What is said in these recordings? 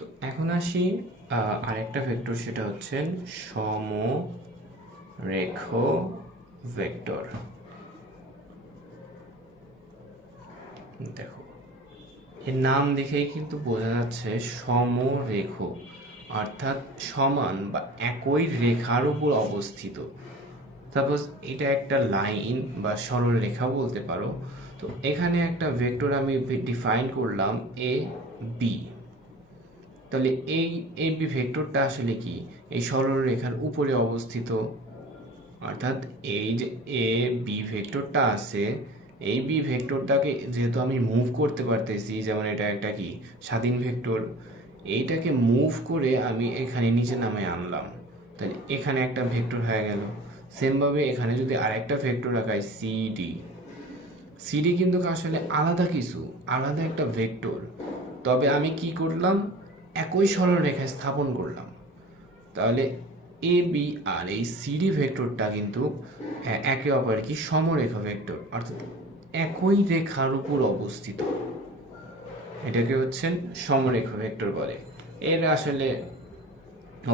তো এখন আসি আরেকটা ভেক্টর, সেটা হচ্ছে সমরেখ ভেক্টর। দেখো, এর নাম দেখেই কিন্তু বোঝা যাচ্ছে সমরেখ, অর্থাৎ সমান বা একই রেখার উপর অবস্থিত। সাপোজ এটা একটা লাইন বা সরল রেখা বলতে পারো। তো এখানে একটা ভেক্টর আমি ডিফাইন করলাম এ বি। তাহলে এই এ বি ভেক্টরটা আসলে কি? এই সরল রেখার উপরে অবস্থিত। অর্থাৎ এই যে এ বি ভেক্টরটা আছে, এই বি ভেক্টরটাকে যেহেতু আমি মুভ করতে পারতেছি, যেমন এটা একটা কি স্বাধীন ভেক্টর, এইটাকে মুভ করে আমি এখানে নিচে নামে আনলাম, তাহলে এখানে একটা ভেক্টর হয়ে গেল। সেমভাবে এখানে যদি আরেকটা ভেক্টর রাখাই সিডি, সিডি কিন্তু আসলে আলাদা কিছু, আলাদা একটা ভেক্টর। তবে আমি কি করলাম, একই সরলরেখায় স্থাপন করলাম। তাহলে এ বি আর এই সিডি ভেক্টরটা কিন্তু একে অপরের কি সমরেখা ভেক্টর, অর্থাৎ একই রেখার উপর অবস্থিত। এটাকে হচ্ছেন সমরেখা ভেক্টর বলে। এর আসলে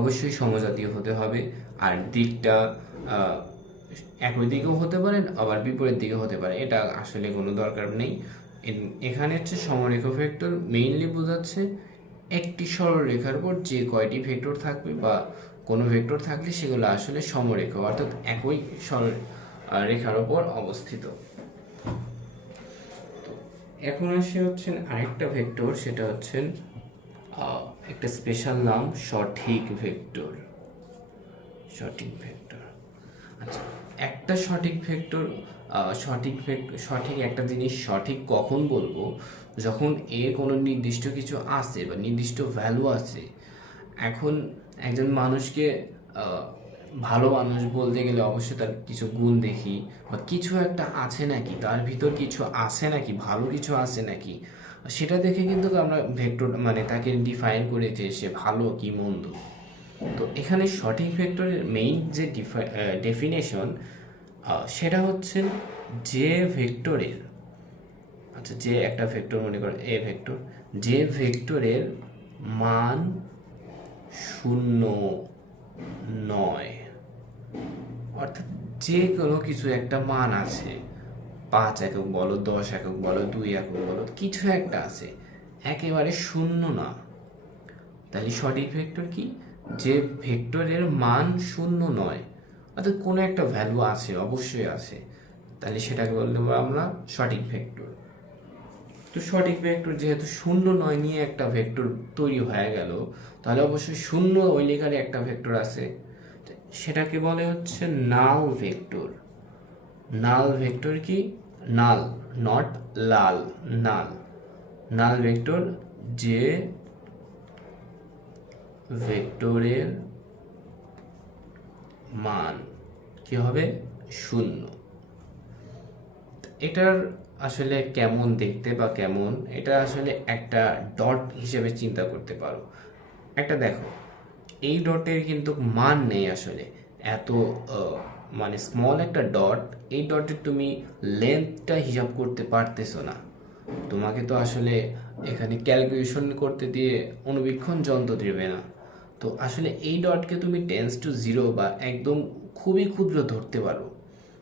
অবশ্যই সমজাতীয় হতে হবে, আর দিকটা একই দিকেও হতে পারে, আবার বিপরীত দিকেও হতে পারে, এটা আসলে কোনো দরকার নেই। এখানে হচ্ছে সমরেখ ভেক্টর মেইনলি বোঝাচ্ছে একটি সরলরেখার উপর যে কয়টি ভেক্টর থাকবে বা কোনো ভেক্টর থাকলে সেগুলো আসলে সমরেখ, অর্থাৎ একই সরল রেখার উপর অবস্থিত। তো এখন আসে হচ্ছেন আরেকটা ভেক্টর, সেটা হচ্ছেন একটা স্পেশাল নাম সঠিক ভেক্টর। সঠিক ভেক্টর, আচ্ছা, একটা সঠিক ভেক্টর, সঠিক একটা জিনিস সঠিক কখন বলবো, যখন এর কোনো নির্দিষ্ট কিছু আছে বা নির্দিষ্ট ভ্যালু আছে। এখন একজন মানুষকে ভালো মানুষ বলতে গেলে অবশ্যই তার কিছু গুণ দেখি, বা কিছু একটা আছে নাকি, তার ভিতর কিছু আছে নাকি, ভালো কিছু আছে নাকি, সেটা দেখে কিন্তু আমরা ভেক্টর মানে তাকে ডিফাইন করে যে সে ভালো কি মন্দ। তো এখানে সঠিক ভেক্টরের মেইন যে ডেফিনেশন, সেটা হচ্ছে যে ভেক্টরের, আচ্ছা, যে একটা ভেক্টর মনে করো এ ভেক্টর, যে ভেক্টরের মান শূন্য নয়, অর্থাৎ যে কোনো কিছু একটা মান আছে, 5 একক বলো, 10 একক বলো, 2 একক বলো, কিছু একটা আছে, একেবারে শূন্য না। তাহলে সঠিক ভেক্টর কি? যে ভেক্টরের মান শূন্য নয়, অর্থাৎ কোনো একটা ভ্যালু আছে, অবশ্যই আছে, তাহলে সেটাকে বলতে পারবো আমরা সঠিক ভেক্টর। তো সঠিক ভেক্টর যেহেতু শূন্য নয় নিয়ে একটা ভেক্টর তৈরি হয়ে গেল, তাহলে অবশ্যই শূন্য ওই লেখারে একটা ভেক্টর আছে, সেটাকে বলে হচ্ছে নাল ভেক্টর। নাল ভেক্টর কি? নাল, not Lal, null. Null vector যে ভেক্টরের মান কি হবে? শূন্য। এটার আসলে কেমন দেখতে বা কেমন, এটা আসলে একটা ডট হিসেবে চিন্তা করতে পারো। একটা দেখো, এই ডটের কিন্তু মান নেই আসলে, এত মানে স্মল একটা ডট, এই ডটের তুমি লেন্থটা হিসাব করতে পারতেছো না। তোমাকে তো আসলে এখানে ক্যালকুলেশন করতে দিয়ে অনুবীক্ষণ যন্ত্র দেবে না। তো আসলে এই ডটকে তুমি 10⁻�0 বা একদম খুবই ক্ষুদ্র ধরতে পারো।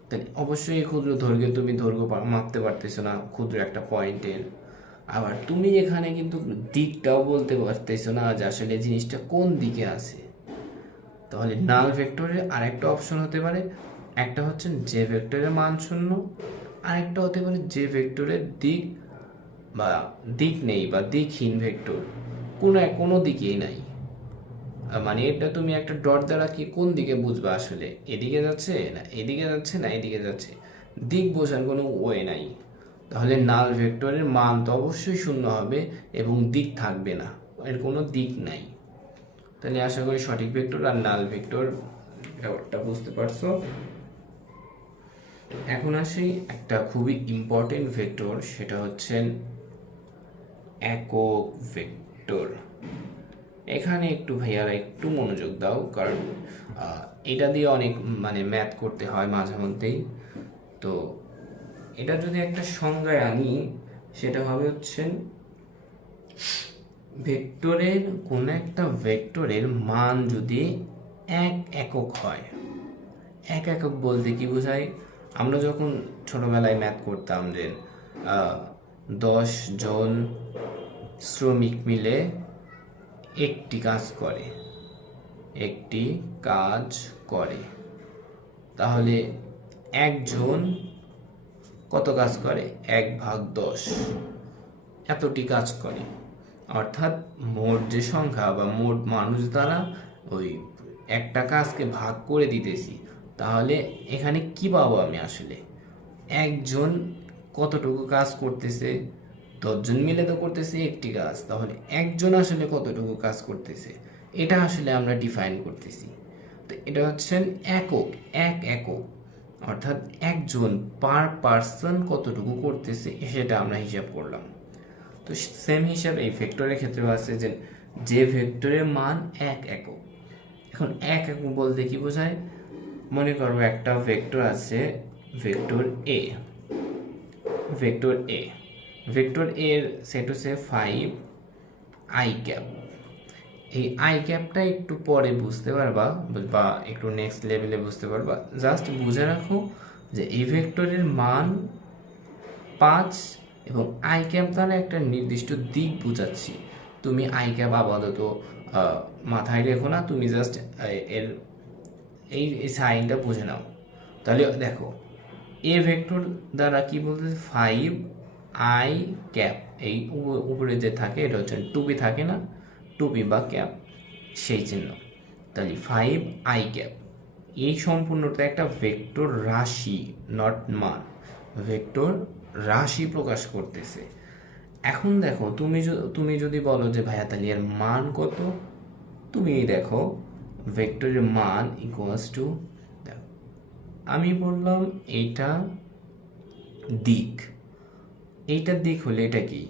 তাহলে অবশ্যই এই ক্ষুদ্র দৈর্ঘ্যে তুমি দৈর্ঘ্য মাপতে পারতেছো না ক্ষুদ্র একটা পয়েন্টের। আবার তুমি এখানে কিন্তু দিকটাও বলতে পারতেছো না যে আসলে জিনিসটা কোন দিকে আছে। তাহলে নাল ভেক্টরের আরেকটা অপশন হতে পারে, একটা হচ্ছে যে ভেক্টরের মান শূন্য, আরেকটা হতে পারে যে ভেক্টরের দিক বা দিক নেই বা দিকহীন ভেক্টর, কোনো দিকেই নাই। মানে এটা তুমি একটা ডট দ্বারা কি কোন দিকে বুঝবা আসলে, এদিকে যাচ্ছে না এদিকে যাচ্ছে না এদিকে যাচ্ছে, দিক বোঝার কোনো ওয়ে নাই। তাহলে নাল ভেক্টরের মান তো অবশ্যই শূন্য হবে এবং দিক থাকবে না, এর কোনো দিক নাই। তাহলে আশা করি সঠিক ভেক্টর আর নাল ভেক্টর ব্যাপারটা বুঝতে পারছো। এখন আসি একটা খুবই ইম্পর্টেন্ট ভেক্টর, সেটা হচ্ছে একক ভেক্টর। এখানে একটু ভাইয়ারা একটু মনোযোগ দাও, কারণ এটা দিয়ে অনেক মানে ম্যাথ করতে হয় মাঝে মধ্যেই। তো এটা যদি একটা সংজ্ঞায় আনি, সেটা হবে হচ্ছে ভেক্টরের কোন একটা ভেক্টরের মান যদি এক একক হয়, এক একক বলতে কি বোঝায়? আমরা যখন ছোটবেলায় ম্যাথ করতাম যে 10 জন শ্রমিক মিলে একটি কাজ করে, একটি কাজ করে, তাহলে একজন কত কাজ করে? 1/10 এতটি কাজ করে। অর্থাৎ মোট যে সংখ্যা বা মোট মানুষ দ্বারা ওই একটা কাজকে ভাগ করে দিতেছি, তাহলে এখানে কি পাবো আমি? আসলে একজন কতটুকু কাজ করতেছে, 10 জন মিলে তো করতেছে একটি কাজ, তাহলে একজন আসলে কতটুকু কাজ করতেছে এটা আসলে আমরা ডিফাইন করতেছি। তো এটা হচ্ছে একক, এক একক, অর্থাৎ একজন পার পার্সন কতটুকু করতেছে সেটা আমরা হিসাব করলাম। তো সেম হিসাব এই ভেক্টরের ক্ষেত্রেও আছে যে ভেক্টরের মান এক একক। এখন এক একক বলতে কি বোঝায়? মনে করো একটা ভেক্টর আছে, ভেক্টর এ, ভেক্টর এর সেট হচ্ছে 5i ক্যাপ। এই আই ক্যাপটা একটু পরে বুঝতে পারবা বা একটু নেক্সট লেভেলে বুঝতে পারবা। জাস্ট বুঝে রাখো যে এই ভেক্টরের মান 5 এবং আই ক্যাপ দ্বারা একটা নির্দিষ্ট দিক বোঝাচ্ছি। তুমি আই ক্যাপ আপাতত মাথায় রেখো না, তুমি জাস্ট এর এই সাইনটা বুঝে নাও। তাহলে দেখো এ ভেক্টর দ্বারা কি বলতেছে? 5i ক্যাপ, এই উপরে যে থাকে এটা হচ্ছে টুপি থাকে না, টুপি বা ক্যাপ, সেই চিহ্ন। তাহলে 5i ক্যাপ এই সম্পূর্ণটা একটা ভেক্টর রাশি, নট মান, ভেক্টর রাশি প্রকাশ করতেছে। এখন দেখো তুমি যদি বলো যে ভাইয়া তাহলে এর মান কত, তুমি দেখো ভেক্টরের মান ইকুয়ালস টু, আমি বললাম এইটা দিক, এইটা দিক হলে এটা কি?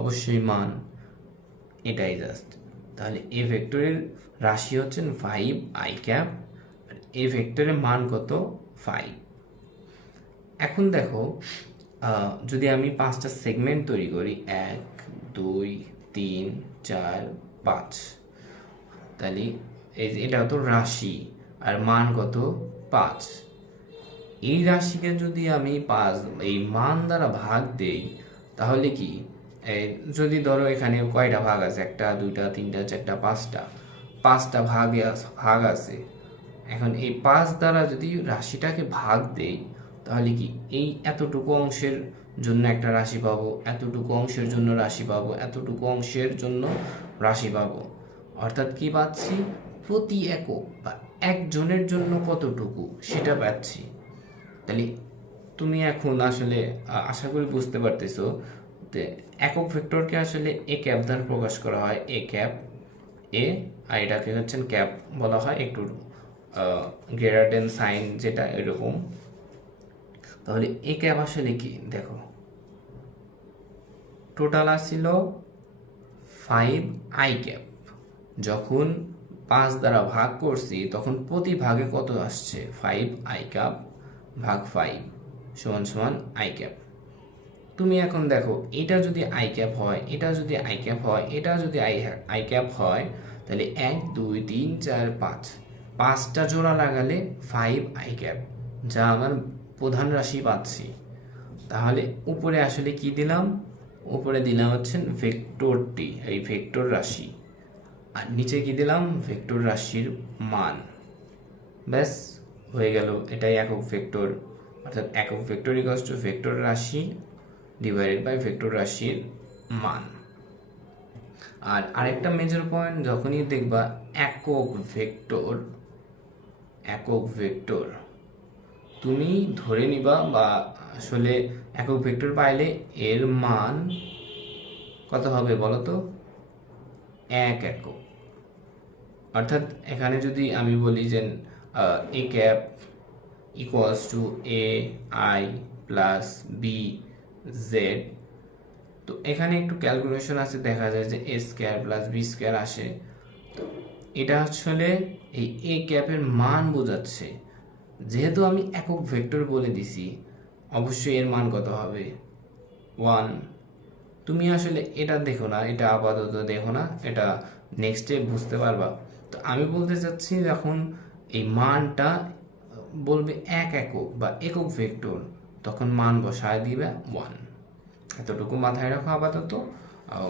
অবশ্যই মান, এটাই জাস্ট। তাহলে এ ভেক্টরের রাশি হচ্ছেন 5i ক্যাপ, আর এ ভেক্টরের মান কত? 5। এখন দেখো যদি আমি 5টা সেগমেন্ট তৈরি করি, 1 2 3 4 5, তাহলে এটা তো রাশি আর মান কত? 5। এই রাশিকে যদি আমি 5 এই মান দ্বারা ভাগ দেই, তাহলে কি যদি ধরো এখানে কয়টা ভাগ আছে? 1 2 3 4 5টা ভাগ আছে। এখন এই 5 দ্বারা যদি রাশিটাকে ভাগ দেই, তাহলে কি এই এতটুকু অংশের জন্য একটা রাশি পাবো, এতটুকু অংশের জন্য রাশি পাবো, এতটুকু অংশের জন্য রাশি পাবো। অর্থাৎ কি পাচ্ছি? প্রতি একক বা একজনের জন্য কতটুকু সেটা পাচ্ছি। তাহলে তুমি এখন আসলে আশা করি বুঝতে পারতেছো যে একক ভেক্টরকে আসলে এ ক্যাপ দ্বারা প্রকাশ করা হয়, এ ক্যাপ এ, আর এটাকে হচ্ছে ক্যাপ বলা হয়, একটু গ্রেটার দেন সাইন যেটা এরকম। তাহলে এ ক্যাপ আসলে কি? দেখো টোটাল আসছিল 5i ক্যাপ, যখন 5 দ্বারা ভাগ করছি তখন প্রতি ভাগে কত আসছে? 5i ক্যাপ ভাগ 5 সমান সমান i ক্যাপ। তুমি এখন দেখো এটা যদি i ক্যাপ হয়, এটা যদি i ক্যাপ হয়, এটা যদি i ক্যাপ হয়, তাহলে 1 2 3 4 5, 5টা জোড়া লাগালে 5i ক্যাপ, যা আমার প্রধান রাশি পাচ্ছি। তাহলে উপরে আসলে কি দিলাম? উপরে দিলাম হচ্ছে ভেক্টরটি, এই ভেক্টর রাশি, আর নিচে কি দিলাম? ভেক্টর রাশির মান। ব্যাস হয়ে গেল, এটাই একক ভেক্টর। অর্থাৎ একক ভেক্টর ইকুয়ালস টু ভেক্টর রাশি ডিভাইডেড বাই ভেক্টর রাশির মান। আর আরেকটা মেজর পয়েন্ট, যখনই দেখবা একক ভেক্টর তুমি ধরে নিবা, বা আসলে একক ভেক্টর পাইলে এর মান কত হবে বলো তো? এক একক। অর্থাৎ এখানে যদি আমি বলি যে A cap equals to A I plus B Z, তো এখানে একটু ক্যালকুলেশন আছে, দেখা যায় যে A square plus B square আসে। তো এটা আসলে এই এ ক্যাপের মান বোঝাচ্ছে। যেহেতু আমি একক ভেক্টর বলে দিছি, অবশ্যই এর মান কত হবে? 1। তুমি আসলে এটা দেখো না, এটা আপাতত দেখো না, এটা নেক্সটে বুঝতে পারবা। তো আমি বলতে চাচ্ছি যখন এই মানটা বলবে এক একক বা একক ভেক্টর, তখন মান বসায় দিবে 1। এতটুকু মাথায় রাখো আপাতত,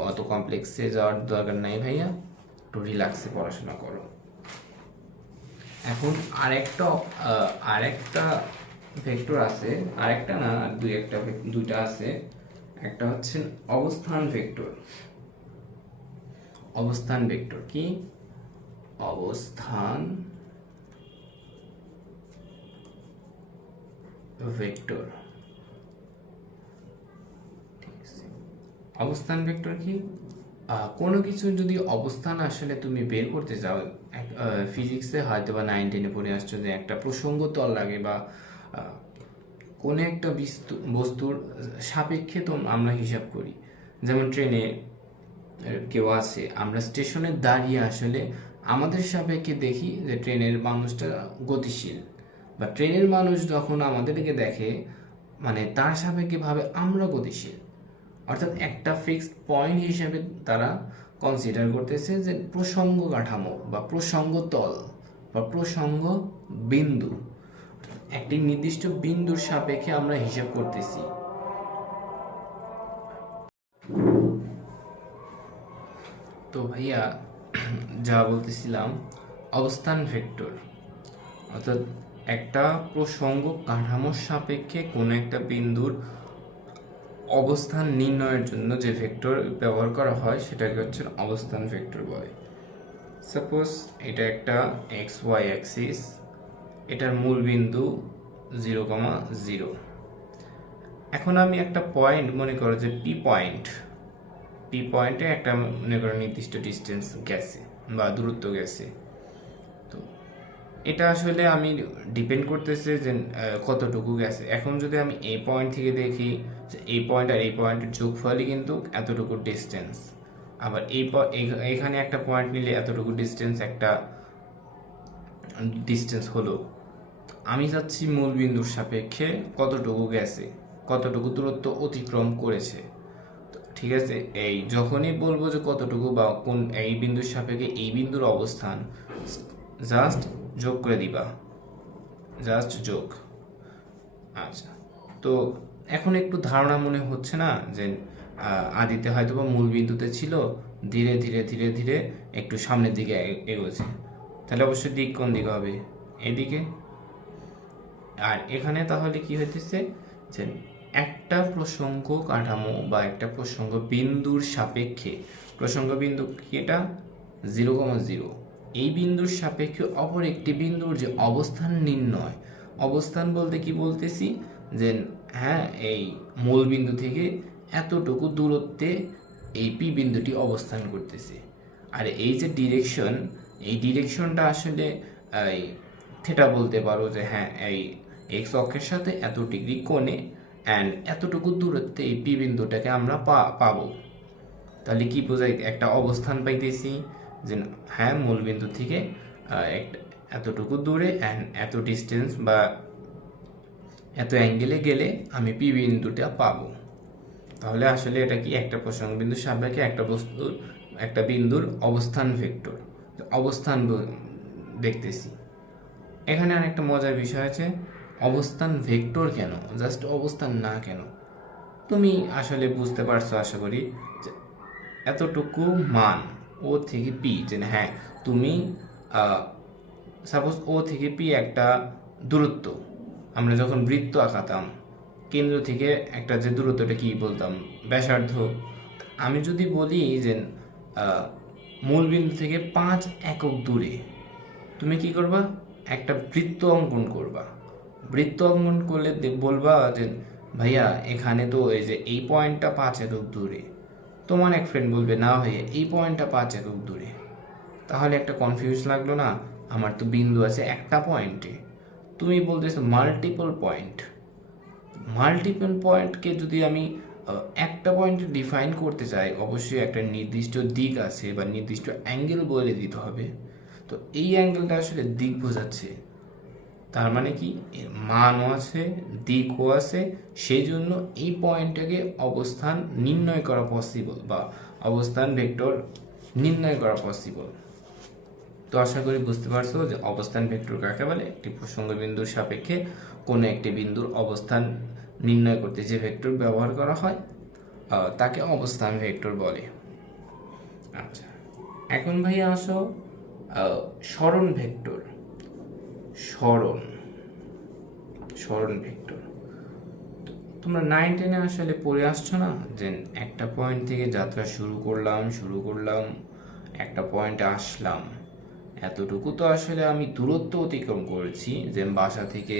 অত কমপ্লেক্সে যাওয়ার দরকার নাই ভাইয়া, একটু রিল্যাক্সে পড়াশোনা করো। এখন আরেকটা ভেক্টর আছে, আরেকটা না দুইটা আছে। একটা হচ্ছে অবস্থান ভেক্টর। অবস্থান ভেক্টর কি? অবস্থান ভেক্টর। অবস্থান ভেক্টর কি? কোনো কিছু যদি অবস্থান আসলে তুমি বের করতে চাও, ফিজিক্সে হয়তো বা 9 10-এ পড়ে আসছো যে একটা প্রসঙ্গ তল লাগে বা কোনো একটা বস্তুর সাপেক্ষে তো আমরা হিসাব করি। যেমন ট্রেনে কেউ আছে, আমরা স্টেশনে দাঁড়িয়ে আসলে আমাদের সাপেক্ষে দেখি যে ট্রেনের মানুষটা গতিশীল, বা ট্রেনের মানুষ যখন আমাদেরকে দেখে মানে তার সাপেক্ষে ভাবে আমরা গতিশীল। অর্থাৎ একটা ফিক্সড পয়েন্ট হিসেবে তারা কনসিডার করতেছে যে প্রসঙ্গ কাঠামো বা প্রসঙ্গ তল বা প্রসঙ্গ বিন্দু, একটি নির্দিষ্ট বিন্দুর সাপেক্ষে আমরা হিসাব করতেছি। তো ভাইয়া যা বলতেছিলাম, অবস্থান ভেক্টর অর্থাৎ একটা প্রসঙ্গ কাঠামোর সাপেক্ষে কোনো একটা বিন্দুর অবস্থান নির্ণয়ের জন্য যে ভেক্টর ব্যবহার করা হয় সেটাকে হচ্ছে অবস্থান ভেক্টর বলে। সাপোজ এটা একটা এক্স ওয়াই অ্যাক্সিস, এটার মূল বিন্দু 0,0। এখন আমি একটা পয়েন্ট মনে করো যে পি পয়েন্টে একটা মনে করো নির্দিষ্ট ডিস্টেন্স গেছে বা দূরত্ব গেছে। তো এটা আসলে আমি ডিপেন্ড করতেছে যে কতটুকু গেছে। এখন যদি আমি এই পয়েন্ট থেকে দেখি যে এই পয়েন্ট আর এই পয়েন্টের যোগফলই কিন্তু এতটুকু ডিস্টেন্স, আবার এইখানে একটা পয়েন্ট নিলে এতটুকু ডিস্টেন্স একটা ডিস্টেন্স হলো। আমি যাচ্ছি মূল বিন্দুর সাপেক্ষে কতটুকু গেছে, কতটুকু দূরত্ব অতিক্রম করেছে। ঠিক আছে, এই যখনই বলবো যে কতটুকু বা কোন এই বিন্দুর সাপেক্ষে এই বিন্দুর অবস্থান, জাস্ট যোগ করে দিবা, জাস্ট যোগ। আচ্ছা, তো এখন একটু ধারণা মনে হচ্ছে না যে আদিতে হয়তো বা মূল বিন্দুতে ছিল, ধীরে ধীরে ধীরে ধীরে একটু সামনের দিকে এগোছে, তাহলে অবশ্যই দিক কোন দিকে হবে? এদিকে। আর এখানে তাহলে কি হইতেছে যে একটা প্রসঙ্গ কাঠামো বা একটা প্রসঙ্গ বিন্দুর সাপেক্ষে, প্রসঙ্গ বিন্দু কি এটা 0,0, এই বিন্দুর সাপেক্ষে অপর একটি বিন্দুর যে অবস্থান নির্ণয়, অবস্থান বলতে কি বলতেছি যে হ্যাঁ এই মূল বিন্দু থেকে এতটুকু দূরত্বে এই পি বিন্দুটি অবস্থান করতেছে। আর এই যে ডিরেকশন, এই ডিরেকশনটা আসলে এই থেটা বলতে পারো যে হ্যাঁ এই এক্স অক্ষের সাথে এত ডিগ্রি কোণে অ্যান্ড এতটুকু দূরত্বে এই পি বিন্দুটাকে আমরা পাবো। তাহলে কি বোঝায়? একটা অবস্থান পাইতেছি যে হ্যাঁ মূল বিন্দু থেকে এতটুকু দূরে অ্যান্ড এত ডিস্টেন্স বা এত অ্যাঙ্গেলে গেলে আমি পি বিন্দুটা পাবো। তাহলে আসলে এটা কি একটা প্রসঙ্গ বিন্দুর সাপেক্ষে একটা বিন্দুর অবস্থান ভেক্টর, অবস্থান দেখতেছি। এখানে আরেকটা মজার বিষয় আছে, অবস্থান ভেক্টর কেন, জাস্ট অবস্থান না কেন? তুমি আসলে বুঝতে পারছো আশা করি যে এতটুকু মান ও থেকে পি, যে হ্যাঁ তুমি সাপোজ ও থেকে পি একটা দূরত্ব, আমরা যখন বৃত্ত আঁকাতাম কেন্দ্র থেকে একটা যে দূরত্বটা কি বলতাম, ব্যাসার্ধ। আমি যদি বলি যে মূল বিন্দু থেকে 5 একক দূরে তুমি কি করবা? একটা বৃত্ত অঙ্কন করবা। বৃত্ত অঙ্কন করলে বলবা যে ভাইয়া এখানে তো এই যে এই পয়েন্টটা 5 একক দূরে। তোমার এক ফ্রেন্ড বলবে না ভাইয়া এই পয়েন্টটা 5 একক দূরে। তাহলে একটা কনফিউজ লাগলো না? আমার তো বিন্দু আছে একটা পয়েন্টে, তুমি বলতেছো মাল্টিপল পয়েন্ট। মাল্টিপল পয়েন্টকে যদি আমি একটা পয়েন্টে ডিফাইন করতে চাই, অবশ্যই একটা নির্দিষ্ট দিক আছে বা নির্দিষ্ট অ্যাঙ্গেল বলে দিতে হবে। তো এই অ্যাঙ্গেলটা আসলে দিক বোঝাচ্ছে। তার মানে কি এর মানও আছে, দিকও আছে, সেই জন্য এই পয়েন্টটাকে অবস্থান নির্ণয় করা পসিবল বা অবস্থান ভেক্টর নির্ণয় করা পসিবল। তো আশা করি বুঝতে পারছো যে অবস্থান ভেক্টর কাকে বলে। একটি প্রসঙ্গ বিন্দুর সাপেক্ষে কোনো একটি বিন্দুর অবস্থান নির্ণয় করতে যে ভেক্টর ব্যবহার করা হয় তাকে অবস্থান ভেক্টর বলে। আচ্ছা, এখন ভাইয়া আসো সরণ ভেক্টর। সরণ ভেক্টর তোমরা 9-10-এ আসলে পড়ে আসছো না, যে একটা পয়েন্ট থেকে যাত্রা শুরু করলাম একটা পয়েন্টে আসলাম, এতটুকু তো আসলে আমি দূরত্ব অতিক্রম করেছি, যে বাসা থেকে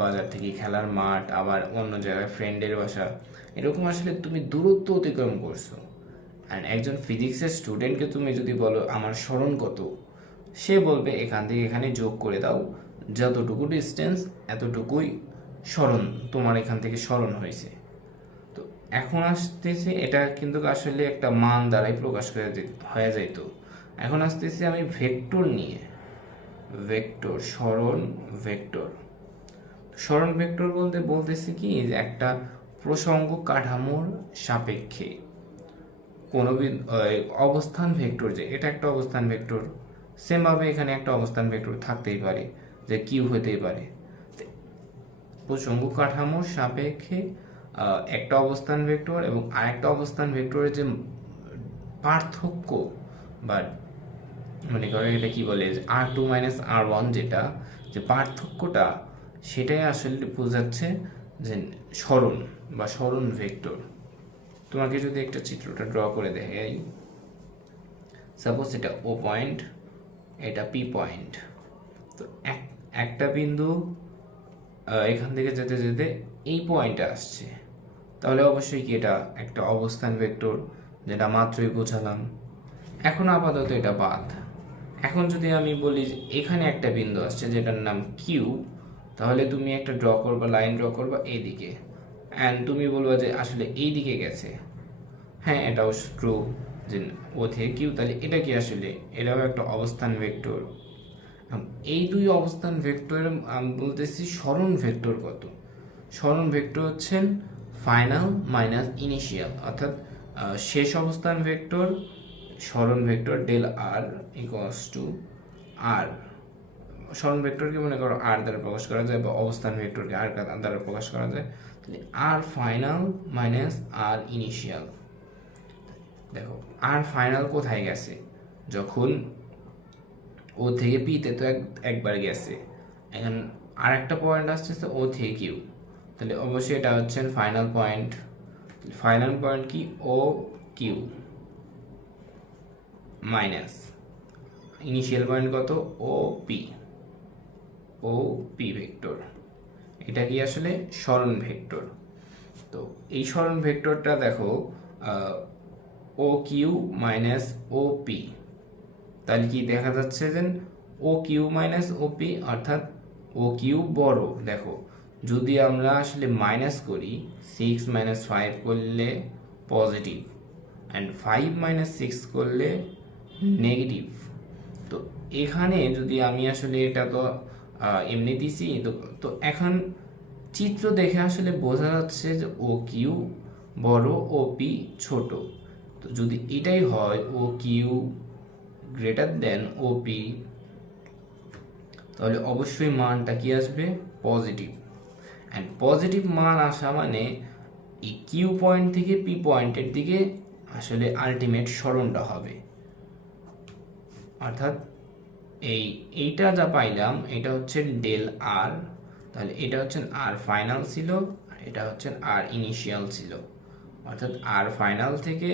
বাজার থেকে খেলার মাঠ, আবার অন্য জায়গায় ফ্রেন্ডের বাসা, এরকম আসলে তুমি দূরত্ব অতিক্রম করছো। অ্যান্ড একজন ফিজিক্সের স্টুডেন্টকে তুমি যদি বলো আমার সরণ কত, সে বলবে এখান থেকে এখানে যোগ করে দাও, যতটুকু ডিস্টেন্স এতটুকুই সরণ, তোমার এখান থেকে সরণ হয়েছে। তো এখন আসতেছে, এটা কিন্তু আসলে একটা মান দ্বারাই প্রকাশ হয়ে যেত। এখন আসতেছি আমি ভেক্টর নিয়ে, সরণ ভেক্টর বলতেছি কি, যে একটা প্রসঙ্গ কাঠামোর সাপেক্ষে কোনো অবস্থান ভেক্টর, যে এটা একটা অবস্থান ভেক্টর, সেমভাবে এখানে একটা অবস্থান ভেক্টর থাকতেই পারে, যে কিউ হতেই পারে। প্রসঙ্গ কাঠামোর সাপেক্ষে একটা অবস্থান ভেক্টর এবং আরেকটা অবস্থান ভেক্টরের যে পার্থক্য বা মনে করো এটা কি বলে, R2 মাইনাস R1, যেটা যে পার্থক্যটা, সেটাই আসলে বোঝাচ্ছে যে সরণ বা সরণ ভেক্টর। তোমাকে যদি একটা চিত্রটা ড্র করে দেখাই, সাপোজ এটা ও পয়েন্ট, এটা পি পয়েন্ট, তো একটা বিন্দু এখান থেকে যেতে যেতে এই পয়েন্টে আসছে, তাহলে অবশ্যই কি এটা একটা অবস্থান ভেক্টর, যেটা মাত্রই বোঝালাম। এখন আপাতত এটা বাদ। এখন যদি আমি বলি যে এখানে একটা বিন্দু আসছে যেটার নাম কিউ, তাহলে তুমি একটা লাইন ড্র করবা এইদিকে, অ্যান্ড তুমি বলবা যে আসলে এই দিকে গেছে। হ্যাঁ, এটাও ট্রু যে ও থেকে কিউ, তাহলে এটা কি আসলে এটাও একটা অবস্থান ভেক্টর। এই দুই অবস্থান ভেক্টর আমি বলতেছি সরণ ভেক্টর কত। সরণ ভেক্টর হচ্ছেন ফাইনাল মাইনাস ইনিশিয়াল, অর্থাৎ শেষ অবস্থান ভেক্টর সরণ vector del R equals to R. সরণ ভেক্টরকে মনে করো আর দ্বারা প্রকাশ করা যায়, বা অবস্থান ভেক্টরকে আর দ্বারা প্রকাশ করা যায়। তাহলে আর ফাইনাল মাইনাস আর ইনিশিয়াল। দেখো আর ফাইনাল কোথায় গেছে, যখন ও থেকে পিতে তো একবার গেছে, এখন আর একটা পয়েন্ট আসছে ও থেকে কিউ, তাহলে অবশ্যই এটা হচ্ছে ফাইনাল পয়েন্ট। ফাইনাল পয়েন্ট কি, O Q minus initial point কত, ও পি ভেক্টর। এটা কি আসলে সরণ ভেক্টর। তো এই সরণ ভেক্টরটা দেখো ও কিউ মাইনাস ও পি, তাহলে কি দেখা যাচ্ছে যে O Q minus O P, অর্থাৎ ও কিউ বড়। দেখো যদি আমরা আসলে মাইনাস করি, 6 মাইনাস 5 করলে পজিটিভ, অ্যান্ড 5 মাইনাস 6 করলে নেগেটিভ। তো এখানে যদি আমি আসলে এটা তো এমনি দিছি, তো এখন চিত্র দেখে আসলে বোঝা যাচ্ছে যে ও কিউ বড়, ও পি ছোট। তো যদি এটাই হয় O Q greater than O P, তাহলে অবশ্যই মানটা কি আসবে, পজিটিভ। অ্যান্ড পজিটিভ মান আসা মানে এই কিউ পয়েন্ট থেকে পি পয়েন্টের দিকে আসলে আলটিমেট সরণটা হবে। অর্থাৎ এইটা যা পাইলাম এটা হচ্ছে ডেল আর, তাহলে এটা হচ্ছে আর ফাইনাল ছিল, এটা হচ্ছে আর ইনিশিয়াল ছিল। অর্থাৎ আর ফাইনাল থেকে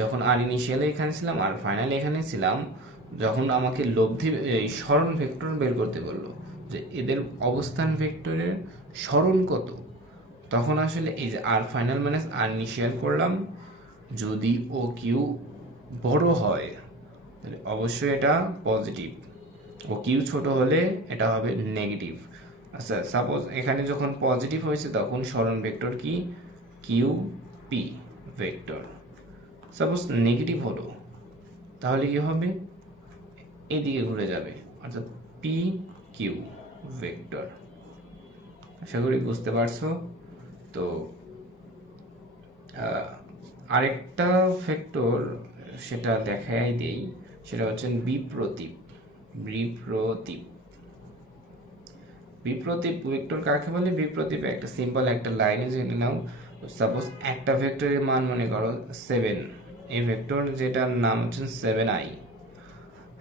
যখন আর ইনিশিয়ালে এখানে ছিলাম, আর ফাইনাল এখানে ছিলাম, যখন আমাকে এই সরণ ভেক্টর বের করতে বললো যে এদের অবস্থান ভেক্টরের সরণ কত, তখন আসলে এই যে আর ফাইনাল মাইনাস আর ইনিশিয়াল করলাম। যদি ও কিউ বড় হয় তাহলে অবশ্যই এটা পজিটিভ, ও কিউ ছোট হলে এটা হবে নেগেটিভ। আচ্ছা, সাপোজ এখানে যখন পজিটিভ হয়েছে তখন সরণ ভেক্টর কি, Q P vector. Suppose negative হলো, তাহলে কি হবে, এদিকে ঘুরে যাবে, অর্থাৎ পি কিউ ভেক্টর। আশা করি বুঝতে পারছো। তো আরেকটা ভেক্টর সেটা দেখাই দেই, সেটা হচ্ছে বিপ্রতীপ। বিপ্রতীপ বিপ্রতীপ ভেক্টর কাকে বলে? বিপ্রতীপ একটা সিম্পল একটা লাইনে জেনে নাও। সাপোজ একটা ভেক্টরের মান মনে করো 7, এই ভেক্টর যেটার নাম হচ্ছে 7i।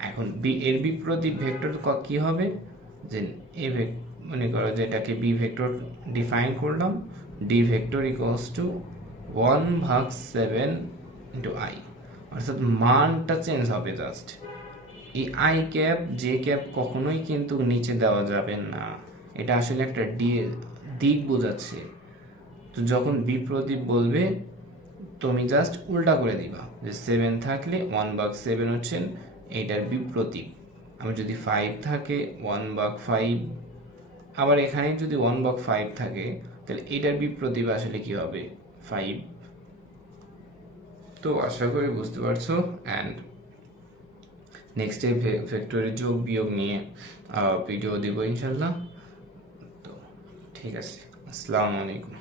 এখন এর বিপ্রতীপ ভেক্টর কি হবে? যে মনে করো যেটাকে বি ভেক্টর ডিফাইন করলাম, D vector equals to 1/7 into I, অর্থাৎ মানটা চেঞ্জ হবে জাস্ট। এই আই ক্যাপ জে ক্যাপ কখনোই কিন্তু নিচে দেওয়া যাবে না, এটা আসলে একটা দিক বোঝাচ্ছে। তো যখন বিপ্রতীপ বলবে তুমি জাস্ট উল্টা করে দিবা, যে 7 থাকলে 1/7 হচ্ছেন এইটার বিপ্রতীপ। আমি যদি 5 থাকে 1/5, আবার এখানে যদি 1/5 থাকে তাহলে এটার বিপ্রতীপ আসলে কি হবে? 5। তো আশা করি বুঝতে পারছো। অ্যান্ড নেক্সট ডে ভেক্টরের যোগ বিয়োগ নিয়ে ভিডিও দেবো ইনশাল্লাহ। তো ঠিক আছে, আসসালামু আলাইকুম।